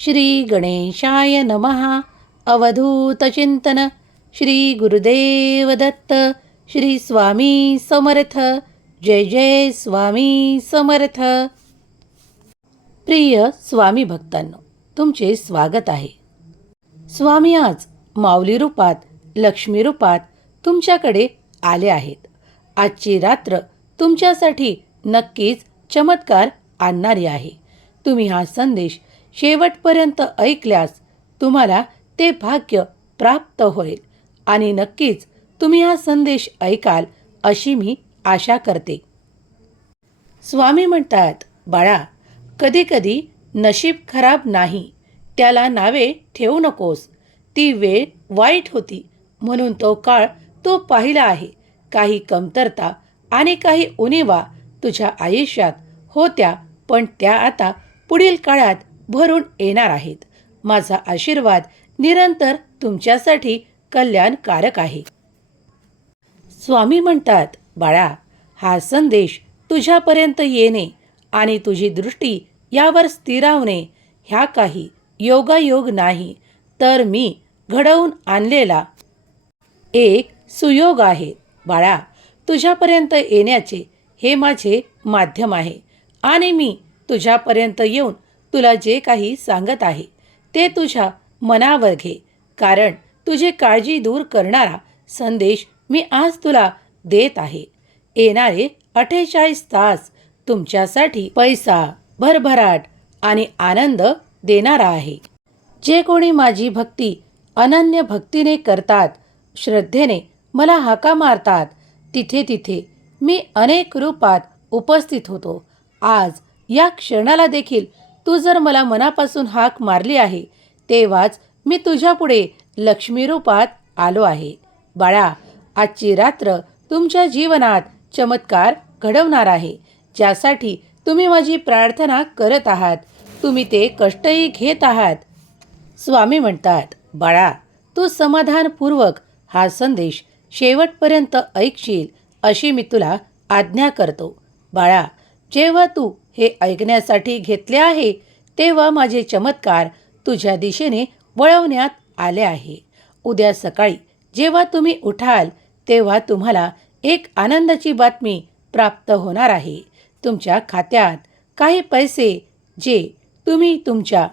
श्री गणेशाय नमः अवधूतचिंतन श्री गुरुदेव दत्त। श्री स्वामी समर्थ। जय जय स्वामी समर्थ। प्रिय स्वामी भक्तांनो तुमचे स्वागत आहे. स्वामी आज माऊली रूपात लक्ष्मी रूपात तुमच्याकडे आले आहेत. आजची रात्र तुमच्यासाठी नक्कीच चमत्कार आणणारी आहे. तुम्ही हा संदेश शेवटपर्यंत ऐकल्यास तुम्हाला ते भाग्य प्राप्त होईल. आणि नक्कीच तुम्ही हा संदेश ऐकाल अशी मी आशा करते. स्वामी म्हणतात बाळा कधीकधी नशीब खराब नाही. त्याला नावे ठेवू नकोस. ती वेळ वाईट होती. म्हणून तो काळ तो पाहिला आहे. काही कमतरता आणि काही उणीवा तुझ्या आयुष्यात होत्या पण त्या आता पुढील काळात भरून येणार आहेत. माझा आशीर्वाद निरंतर तुमच्यासाठी कल्याणकारक आहे. स्वामी म्हणतात बाळा हा संदेश तुझ्यापर्यंत येणे आणि तुझी दृष्टी यावर स्थिरावणे ह्या काही योगायोग नाही तर मी घडवून आणलेला एक सुयोग आहे. बाळा तुझ्यापर्यंत येण्याचे हे माझे माध्यम आहे आणि मी तुझ्यापर्यंत येऊन तुला जे काही सांगत आहे ते तुझ्या मनावर घे. कारण तुझी काळजी दूर करणारा संदेश मी आज तुला देत आहे. येणारे अठ्ठेचाळीस तास तुमच्यासाठी पैसा भरभराट आणि आनंद देणारा आहे. जे कोणी माझी भक्ती अनन्य भक्तीने करतात श्रद्धेने मला हाका मारतात तिथे तिथे मी अनेक रूपात उपस्थित होतो. आज या क्षणाला देखील तू जर मला मनापासून हाक मारली आहे तेव्हाच मी तुझ्यापुढे लक्ष्मी रूपात आलो आहे. बाळा आजची रात्र तुमच्या जीवनात चमत्कार घडवणार आहे ज्यासाठी तुम्ही माझी प्रार्थना करत आहात. तुम्ही ते कष्टही घेत आहात. स्वामी म्हणतात बाळा तू समाधानपूर्वक हा संदेश शेवटपर्यंत ऐकशील अशी मी तुला आज्ञा करतो. बाळा जेव्हा तू हे ऐकण्यासाठी घेतले आहे तेव्हा माझे चमत्कार तुझ्या दिशेने वळवण्यात आले आहे. उद्या सकाळी जेव्हा तुम्ही उठाल तेव्हा तुम्हाला एक आनंदाची बातमी प्राप्त होणार आहे. तुमच्या खात्यात काही पैसे जे तुम्ही तुमच्या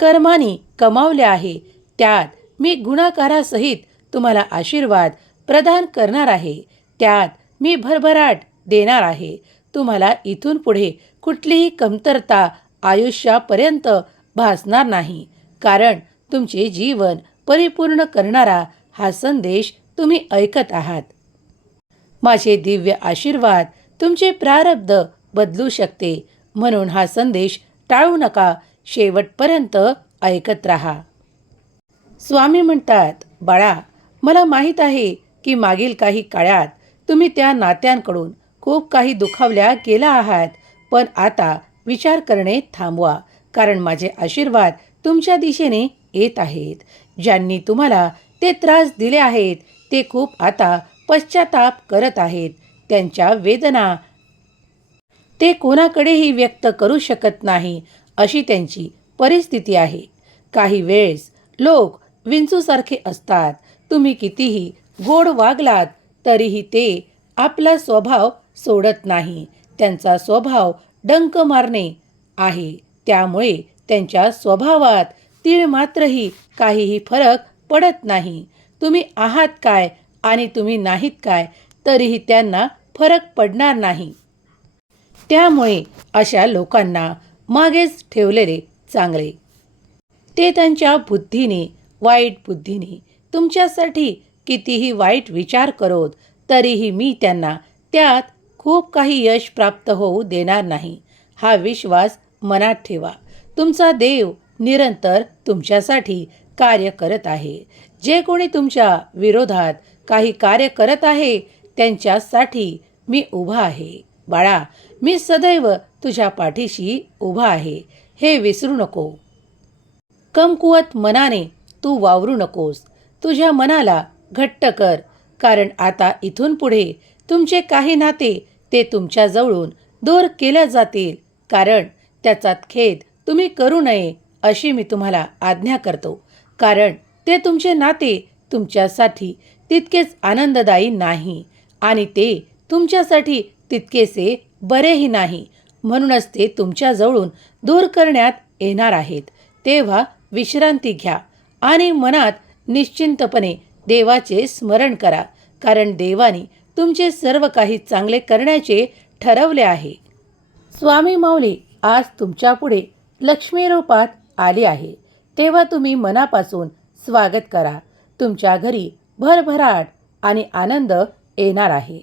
कर्मानी कमावले आहे त्यात मी गुणाकारासहित तुम्हाला आशीर्वाद प्रदान करणार आहे. त्यात मी भरभराट देणार आहे. तुम्हाला इथून पुढे कुठलीही कमतरता आयुष्यापर्यंत भासणार नाही. कारण तुमचे जीवन परिपूर्ण करणारा हा संदेश तुम्ही ऐकत आहात. माझे दिव्य आशीर्वाद तुमचे प्रारब्ध बदलू शकते. म्हणून हा संदेश टाळू नका. शेवटपर्यंत ऐकत राहा. स्वामी म्हणतात बाळा मला माहीत आहे की मागील काही काळात तुम्ही त्या नात्यांकडून खूप काही दुखावल्या गेला आहात. पण आता विचार करणे थांबवा कारण माझे आशीर्वाद तुमच्या दिशेने येत आहेत. ज्यांनी तुम्हाला ते त्रास दिले आहेत ते खूप आता पश्चाताप करत आहेत. त्यांच्या वेदना ते कोणाकडेही व्यक्त करू शकत नाही अशी त्यांची परिस्थिती आहे. काही वेळेस लोक विंचूसारखे असतात. तुम्ही कितीही गोड वागलात तरीही ते आपला स्वभाव सोडत नाही. त्यांचा स्वभाव डंक मारणे आहे. त्यामुळे त्यांच्या स्वभावात तीळ मात्रही काहीही फरक पडत नाही. तुम्ही आहात काय आणि तुम्ही नाहीत काय तरीही त्यांना फरक पडणार नाही. त्यामुळे अशा लोकांना मागेच ठेवलेले चांगले. ते त्यांच्या बुद्धीने वाईट बुद्धीने तुमच्यासाठी कितीही वाईट विचार करोत तरीही मी त्यांना त्यात खूप काही यश प्राप्त होऊ देणार नाही. हा विश्वास मनात ठेवा. तुमचा देव निरंतर तुमच्यासाठी कार्य करत आहे. जे कोणी तुमच्या विरोधात काही कार्य करत आहे त्यांच्यासाठी मी उभा आहे. बाळा मी सदैव तुझ्या पाठीशी उभा आहे. हे विसरू नको. कमकुवत मनाने तू वावरू नकोस. तुझ्या मनाला घट्ट कर कारण आता इथून पुढे तुमचे काही नाते ते तुमच्याजवळून दूर केल्या जातील. कारण त्याचा खेद तुम्ही करू नये अशी मी तुम्हाला आज्ञा करतो. कारण ते तुमचे नाते तुमच्यासाठी तितकेच आनंददायी नाही आणि ते तुमच्यासाठी तितकेसे बरेही नाही. म्हणूनच ते तुमच्याजवळून दूर करण्यात येणार आहेत. तेव्हा विश्रांती घ्या आणि मनात निश्चिंतपणे देवाचे स्मरण करा. कारण देवाने तुमचे सर्व काही चांगले करण्याचे ठरवले आहे. स्वामी माऊली आज तुमच्यापुढे लक्ष्मी रूपात आली आहे. तेव्हा तुम्ही मनापासून स्वागत करा. तुमच्या घरी भरभराट आणि आनंद येणार आहे.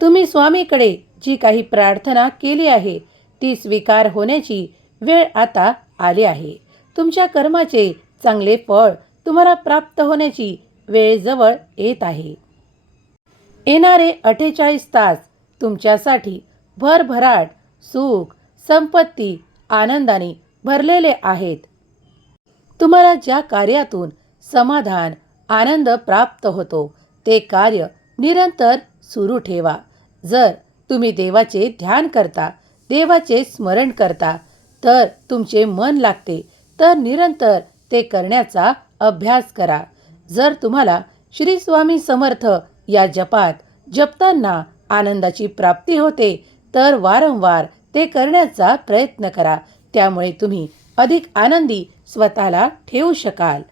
तुम्ही स्वामीकडे जी काही प्रार्थना केली आहे ती स्वीकार होण्याची वेळ आता आली आहे. तुमच्या कर्माचे चांगले फळ तुम्हाला प्राप्त होण्याची वेळ जवळ येत आहे. येणारे अठ्ठेचाळीस तास तुमच्यासाठी भरभराट सुख संपत्ती आनंदाने भरलेले आहेत. तुम्हाला ज्या कार्यातून समाधान आनंद प्राप्त होतो ते कार्य निरंतर सुरू ठेवा. जर तुम्ही देवाचे ध्यान करता देवाचे स्मरण करता तर तुमचे मन लागते तर निरंतर ते करण्याचा अभ्यास करा. जर तुम्हाला श्री स्वामी समर्थ या जपात जपताना आनंदाची प्राप्ती होते तर वारंवार ते करण्याचा प्रयत्न करा. त्यामुळे तुम्ही अधिक आनंदी स्वतःला ठेवू शकाल.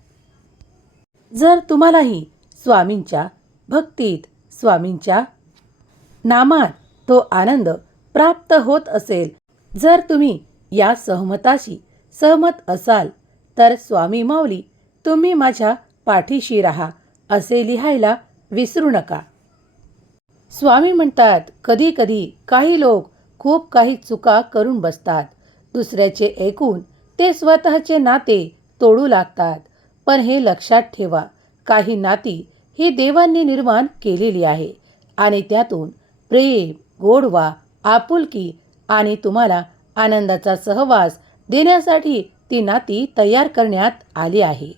जर तुम्हालाही स्वामींच्या भक्तीत स्वामींच्या नामात तो आनंद प्राप्त होत असेल जर तुम्ही या सहमताशी सहमत असाल तर स्वामी माऊली तुम्ही माझ्या पाठीशी राहा असे लिहायला विसरू नका. स्वामी म्हणतात कधी कधी काही लोक खूप काही चुका करून बसतात. दुसऱ्याचे ऐकून ते स्वतःचे नाते तोडू लागतात. पण हे लक्षात ठेवा काही नाती ही देवांनी निर्माण केलेली आहे आणि त्यातून प्रेम गोडवा आपुलकी आणि तुम्हाला आनंदाचा सहवास देण्यासाठी ती नाती तयार करण्यात आली आहे.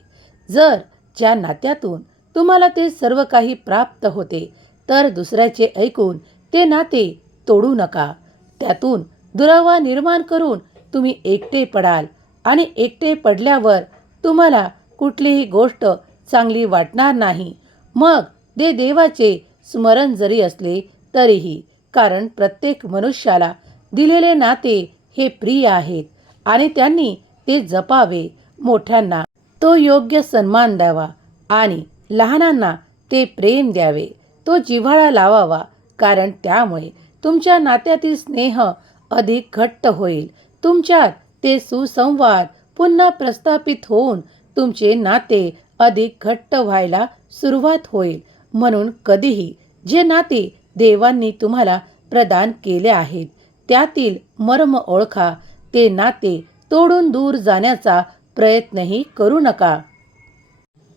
जर ज्या नात्यातून तुम्हाला ते सर्व काही प्राप्त होते. तर दुसऱ्याचे ऐकून ते नाते तोडू नका. त्यातून दुरावा निर्माण करून तुम्ही एकटे पडाल आणि एकटे पडल्यावर तुम्हाला कुठलीही गोष्ट चांगली वाटणार नाही. मग ते देवाचे स्मरण जरी असले तरीही कारण प्रत्येक मनुष्याला दिलेले नाते हे प्रिय आहेत आणि त्यांनी ते जपावे मोठ्यांना. तो योग्य सन्मान द्यावा आणि लहानांना ते प्रेम द्यावे. तो जिव्हाळा लावावा. कारण त्यामुळे तुमच्या नात्यातील स्नेह अधिक घट्ट होईल. तुमच्यात ते सुसंवाद पुन्हा प्रस्थापित होऊन तुमचे नाते अधिक घट्ट व्हायला सुरुवात होईल. म्हणून कधीही जे नाते देवांनी तुम्हाला प्रदान केले आहेत त्यातील मर्म ओळखा. ते नाते तोडून दूर जाण्याचा प्रयत्नही करू नका.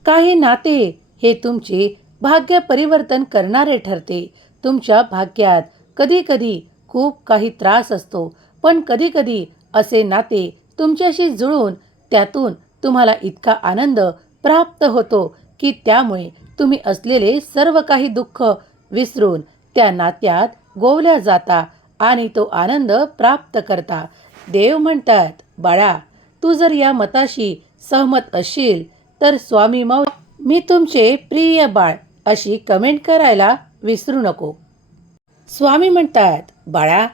काही नाते हे तुमचे भाग्य परिवर्तन करणारे ठरते. तुमच्या भाग्यात कधीकधी खूप काही त्रास असतो. पण कधीकधी असे नाते तुमच्याशी जुळून त्यातून तुम्हाला इतका आनंद प्राप्त होतो की त्यामुळे तुम्ही असलेले सर्व काही दुःख विसरून त्या नात्यात गोवल्या जाता आणि तो आनंद प्राप्त करता. देव म्हणतात बाळा तू जर या मताशी सहमत असशील तर स्वामी मौ मी तुमचे प्रिय बाळ अशी कमेंट करायला विसरू नको. स्वामी म्हणतात बाळा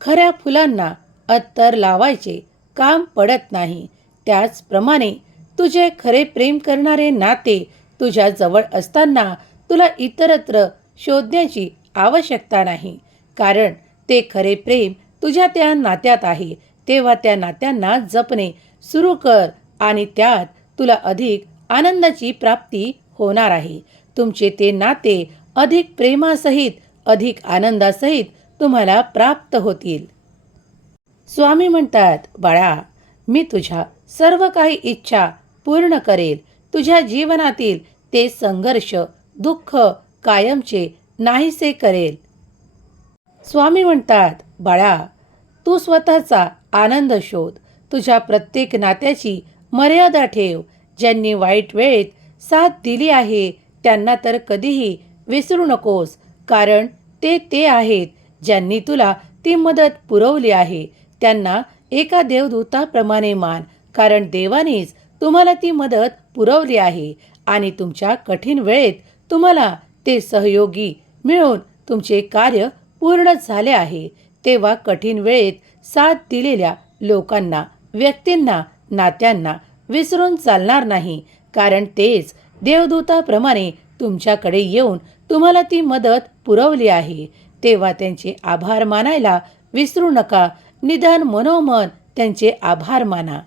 खऱ्या फुलांना अत्तर लावायचे काम पडत नाही. त्याचप्रमाणे तुझे खरे प्रेम करणारे नाते तुझ्या जवळ असताना तुला इतरत्र शोधण्याची आवश्यकता नाही. कारण ते खरे प्रेम तुझ्या त्या नात्यात आहे. तेव्हा त्या नात्यांना जपणे सुरू कर आणि त्यात तुला अधिक आनंदाची प्राप्ती होणार आहे. तुमचे ते नाते अधिक प्रेमासहित अधिक आनंदासहित तुम्हाला प्राप्त होतील. स्वामी म्हणतात बाळा मी तुझ्या सर्व काही इच्छा पूर्ण करेल. तुझ्या जीवनातील ते संघर्ष दुःख कायमचे नाहीसे करेल. स्वामी म्हणतात बाळा तू स्वतःचा आनंद शोध. तुझ्या प्रत्येक नात्याची मर्यादा ठेव. ज्यांनी वाईट वेळेत साथ दिली आहे त्यांना तर कधीही विसरू नकोस कारण ते ते आहेत ज्यांनी तुला ती मदत पुरवली आहे. त्यांना एका देवदूताप्रमाणे मान कारण देवानेच तुम्हाला ती मदत पुरवली आहे आणि तुमच्या कठीण वेळेत तुम्हाला ते सहयोगी मिळून तुमचे कार्य पूर्ण झाले आहे. तेव्हा कठीण वेळेत साथ दिलेल्या लोकांना व्यक्तींना नात्यांना विसरून चालणार नाही. कारण तेच देवदूताप्रमाणे तुमच्याकडे येऊन तुम्हाला ती मदत पुरवली आहे. तेव्हा त्यांचे आभार मानायला विसरू नका. निदान मनोमन त्यांचे आभार माना.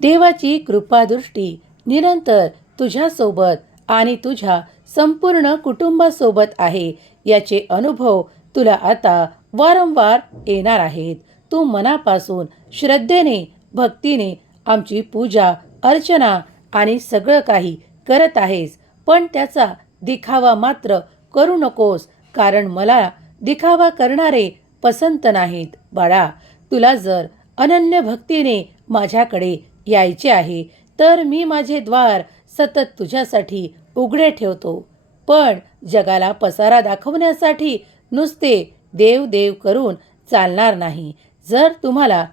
देवाची कृपादृष्टी निरंतर तुझ्यासोबत आणि तुझ्या संपूर्ण कुटुंबासोबत आहे. याचे अनुभव तुला आता वारंवार येणार आहेत. तू मनापासून श्रद्धेने भक्तीने आमची पूजा अर्चना आणि सगळं काही करत आहेस. पण त्याचा दिखावा मात्र करू नकोस कारण मला दिखावा करणारे पसंत नाहीत. बाळा तुला जर अनन्य भक्तीने माझ्याकडे यायचे आहे तर मी माझे द्वार सतत तुझ्यासाठी उघडे ठेवतो. पण जगाला पसारा दाखवण्यासाठी नुसते देव देव करून चालणार नाही. जर तुम्हाला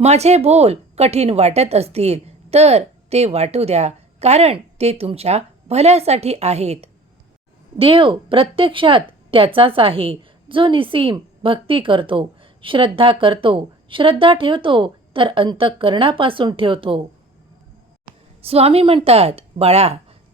माझे बोल कठीण वाटत असतील तर ते वाटू द्या कारण ते तुमच्या भल्यासाठी आहेत. देव प्रत्यक्षात त्याचाच आहे जो निसीम भक्ती करतो श्रद्धा करतो श्रद्धा ठेवतो तर अंतःकरणापासून ठेवतो. स्वामी म्हणतात बाळा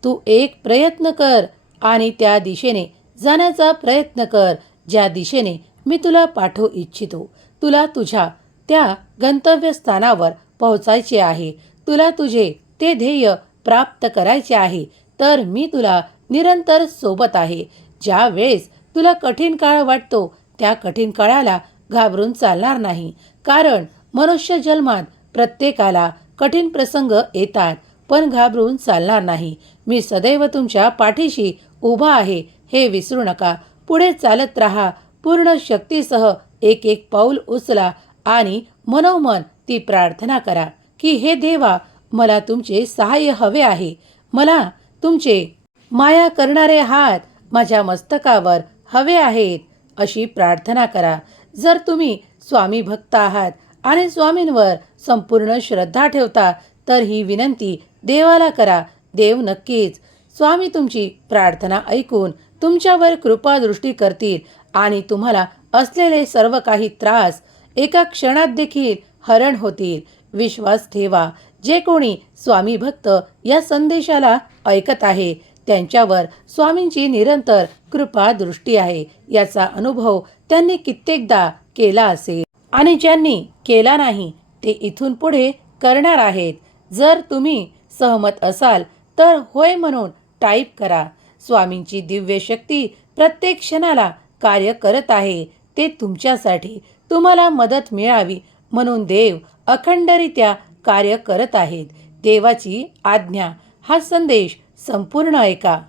तू एक प्रयत्न कर आणि त्या दिशेने जाण्याचा प्रयत्न कर ज्या दिशेने मी तुला पाठवू इच्छितो. तुला तुझ्या त्या गंतव्यस्थानावर पोहोचायचे आहे. तुला तुझे ते ध्येय प्राप्त करायचे आहे तर मी तुला निरंतर सोबत आहे. ज्या वेळेस तुला कठीण काळ वाटतो त्या कठीण काळाला घाबरून चालणार नाही. कारण मनुष्य जन्मात प्रत्येकाला कठीण प्रसंग येतात पण घाबरून चालणार नाही. मी सदैव तुमच्या पाठीशी उभा आहे हे विसरू नका. पुढे चालत राहा. पूर्ण शक्तीसह एक एक पाऊल उचला. आणि मनोमन ती प्रार्थना करा की हे देवा मला तुमचे सहाय्य हवे आहे. मला तुमचे माया करणारे हात माझ्या मस्तकावर हवे आहेत अशी प्रार्थना करा. जर तुम्ही स्वामी भक्त आहात आणि स्वामींवर संपूर्ण श्रद्धा ठेवता तर ही विनंती देवाला करा. देव नक्कीच स्वामी तुमची प्रार्थना ऐकून तुमच्यावर कृपादृष्टी करतील आणि तुम्हाला असलेले सर्व काही त्रास एका क्षणात देखील हरण होतील. विश्वास ठेवा. जे कोणी स्वामी भक्त या संदेशाला ऐकत आहे त्यांच्यावर स्वामींची निरंतर कृपा दृष्टी आहे. याचा अनुभव त्यांनी कित्येकदा केला असेल. आणि ज्यांनी केला नाही ते इथून पुढे करणार आहेत. जर तुम्ही सहमत असाल तर होय म्हणून टाईप करा. स्वामींची दिव्य शक्ती प्रत्येक क्षणाला कार्य करत आहे ते तुमच्यासाठी तुम्हाला मदत मिळावी म्हणून देव अखंडरित्या कार्य करत आहेत. देवाची आज्ञा हा संदेश संपूर्ण ऐका.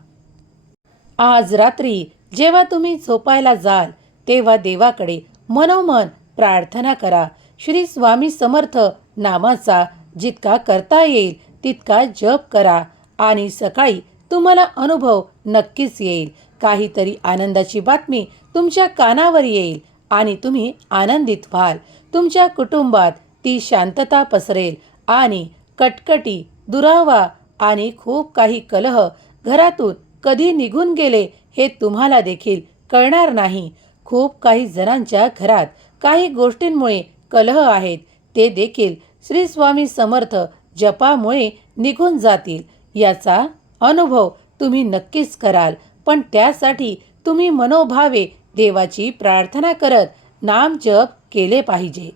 आज रात्री जेव्हा तुम्ही झोपायला जाल तेव्हा देवाकडे मनोमन प्रार्थना करा. श्री स्वामी समर्थ नामाचा जितका करता येईल तितका जप करा आणि सकाळी तुम्हाला अनुभव नक्कीच येईल. काहीतरी आनंदाची बातमी तुमच्या कानावर येईल. आणि तुम्ही आनंदित व्हाल. तुमच्या कुटुंबात ती शांतता पसरेल आणि कटकटी दुरावा आणि खूप काही कलह घरातून कधी निघून गेले हे तुम्हाला देखील कळणार नाही. खूप काही जणांच्या घरात काही गोष्टींमुळे कलह आहेत. ते देखील श्री स्वामी समर्थ जपामुळे निघून जातील. याचा अनुभव तुम्ही नक्कीच कराल. पण त्यासाठी तुम्ही मनोभावे देवाची प्रार्थना करत नाम जप केले पाहिजे.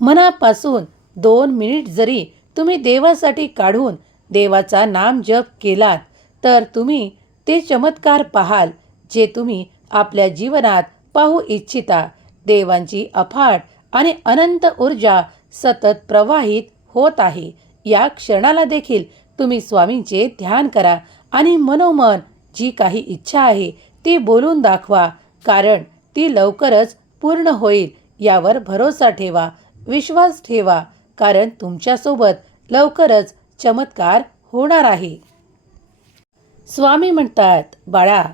मनापासून दोन मिनिट जरी तुम्ही देवासाठी काढून देवाचा नाम जप केलात तर तुम्ही ते चमत्कार पाहाल जे तुम्ही आपल्या जीवनात पाहू इच्छिता. देवांची अफाट आणि अनंत ऊर्जा सतत प्रवाहित होत आहे. या क्षणाला देखील तुम्ही स्वामींचे ध्यान करा आणि मनोमन जी काही इच्छा आहे ती बोलून दाखवा कारण ती लवकरच पूर्ण होईल. यावर भरोसा ठेवा विश्वास ठेवा कारण तुमच्यासोबत लवकरच चमत्कार होणार आहे. स्वामी म्हणतात बाळा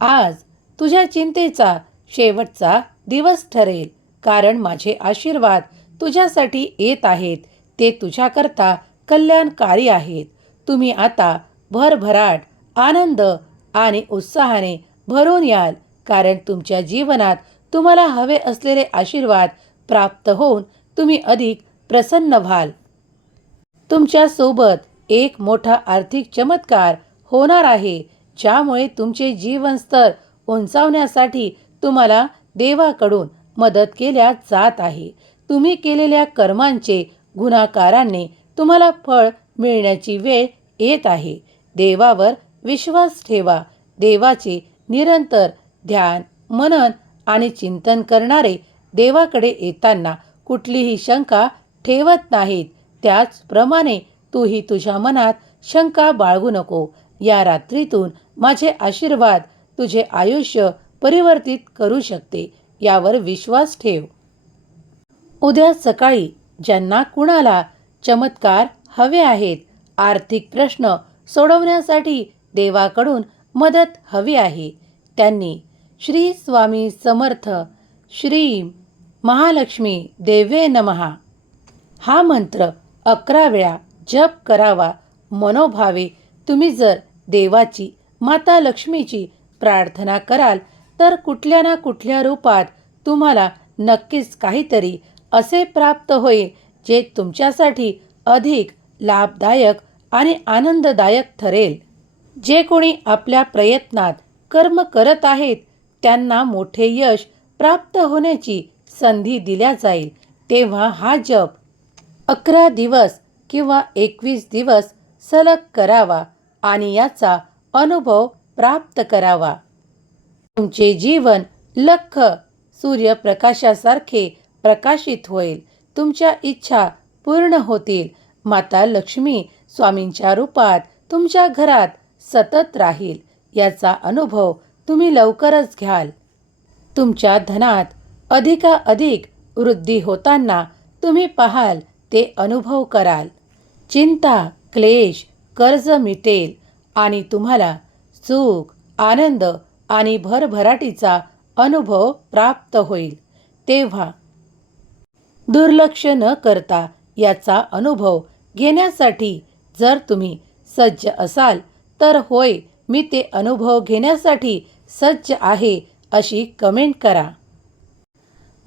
आज तुझ्या चिंतेचा शेवटचा दिवस ठरेल कारण माझे आशीर्वाद तुझ्यासाठी येत आहेत. ते तुझ्याकरता कल्याणकारी आहेत. तुम्ही आता भरभराट आनंद आणि उत्साहाने भरून याल कारण तुमच्या जीवनात तुम्हाला हवे असलेले आशीर्वाद प्राप्त होऊन तुम्ही अधिक प्रसन्न व्हाल. तुमच्यासोबत एक मोठा आर्थिक चमत्कार होणार आहे ज्यामुळे तुमचे जीवनस्तर उंचावण्यासाठी तुम्हाला देवाकडून मदत केल्या जात आहे. तुम्ही केलेल्या कर्मांचे गुणाकाराने तुम्हाला फळ मिळण्याची वेळ येत आहे. देवावर विश्वास ठेवा. देवाचे निरंतर ध्यान मनन आणि चिंतन करणारे देवाकडे येताना कुठलीही शंका ठेवत नाहीत. त्याचप्रमाणे तूही तुझ्या मनात शंका बाळगू नको. या रात्रीतून माझे आशीर्वाद तुझे आयुष्य परिवर्तित करू शकते यावर विश्वास ठेव. उद्या सकाळी ज्यांना कुणाला चमत्कार हवे आहेत आर्थिक प्रश्न सोडवण्यासाठी देवाकडून मदत हवी आहे. त्यांनी श्री स्वामी समर्थ श्री महालक्ष्मी देवे नमहा हा मंत्र अकरा वेळा जप करावा मनोभावे तुम्ही जर देवाची माता लक्ष्मीची प्रार्थना कराल तर कुठल्या ना कुठल्या रूपात तुम्हाला नक्कीच काहीतरी असे प्राप्त होईल जे तुमच्यासाठी अधिक लाभदायक आणि आनंददायक ठरेल. जे कोणी आपल्या प्रयत्नात कर्म करत आहेत त्यांना मोठे यश प्राप्त होण्याची संधी दिल्या जाईल. तेव्हा हा जप अकरा दिवस किंवा एकवीस दिवस सलग करावा आणि याचा अनुभव प्राप्त करावा. तुमचे जीवन लख सूर्यप्रकाशासारखे प्रकाशित होईल. तुमच्या इच्छा पूर्ण होतील. माता लक्ष्मी स्वामींच्या रूपात तुमच्या घरात सतत राहील. याचा अनुभव तुम्ही लवकरच घ्याल. तुमच्या धनात अधिकाधिक वृद्धी होताना तुम्ही पाहाल ते अनुभव कराल. चिंता क्लेश कर्ज मिटेल आणि तुम्हाला सुख आनंद आणि भरभराटीचा अनुभव प्राप्त होईल. तेव्हा दुर्लक्ष न करता याचा अनुभव घेण्यासाठी जर तुम्ही सज्ज असाल तर होय मी ते अनुभव घेण्यासाठी सज्ज आहे अशी कमेंट करा.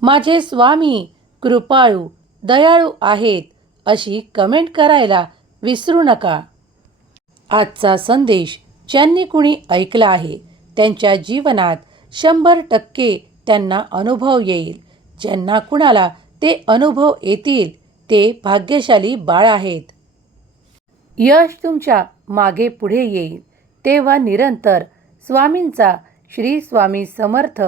माझे स्वामी कृपाळू दयाळू आहेत अशी कमेंट करायला विसरू नका. आजचा संदेश ज्यांनी कुणी ऐकला आहे त्यांच्या जीवनात शंभर टक्के त्यांना अनुभव येईल. ज्यांना कुणाला ते अनुभव येतील ते भाग्यशाली बाळ आहेत. यश तुमच्या मागे पुढे येईल. तेव्हा निरंतर स्वामींचा श्री स्वामी समर्थ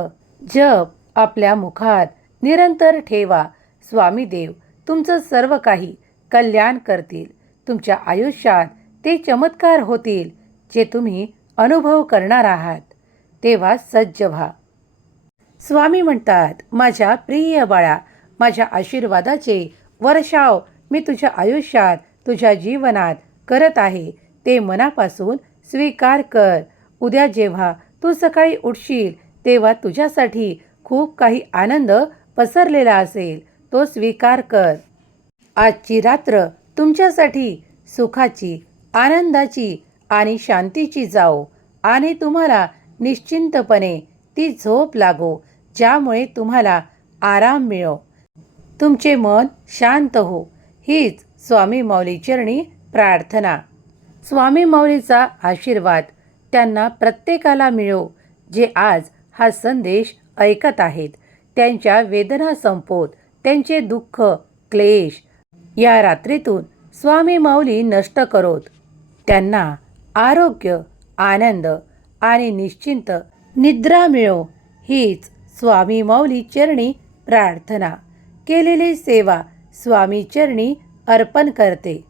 जप आपल्या मुखात. निरंतर ठेवा. स्वामी देव तुमचं सर्व काही कल्याण करतील. तुमच्या आयुष्यात ते चमत्कार होतील जे तुम्ही अनुभव करणार आहात. तेव्हा सज्ज व्हा. स्वामी म्हणतात माझ्या प्रिय बाळा माझ्या आशीर्वादाचे वर्षाव मी तुझ्या आयुष्यात तुझ्या जीवनात करत आहे. ते मनापासून स्वीकार कर. उद्या जेव्हा तू सकाळी उठशील तेव्हा तुझ्यासाठी खूप काही आनंद पसरलेला असेल. तो स्वीकार कर. आजची रात्र तुमच्यासाठी सुखाची आनंदाची आणि शांतीची जाओ आणि तुम्हाला निश्चिंतपणे ती झोप लागो ज्यामुळे तुम्हाला आराम मिळो. तुमचे मन शांत हो. हीच स्वामी मौलीचरणी प्रार्थना. स्वामी माऊलीचा आशीर्वाद त्यांना प्रत्येकाला मिळो जे आज हा संदेश ऐकत आहेत. त्यांच्या वेदना संपोत त्यांचे दुःख क्लेश या रात्रीतून स्वामी माऊली नष्ट करोत. त्यांना आरोग्य आनंद आणि निश्चिंत निद्रा मिळो हीच स्वामी माऊली चरणी प्रार्थना. केलेली सेवा स्वामी चरणी अर्पण करते.